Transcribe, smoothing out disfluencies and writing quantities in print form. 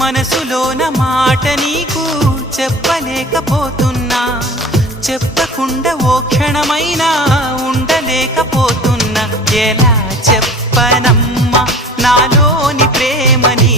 మనసులోన మాట నీకు చెప్పలేకపోతున్నా, చెప్పకుండా ఓ క్షణమైనా ఉండలేకపోతున్నా. ఎలా చెప్పనమ్మా నాలోని ప్రేమని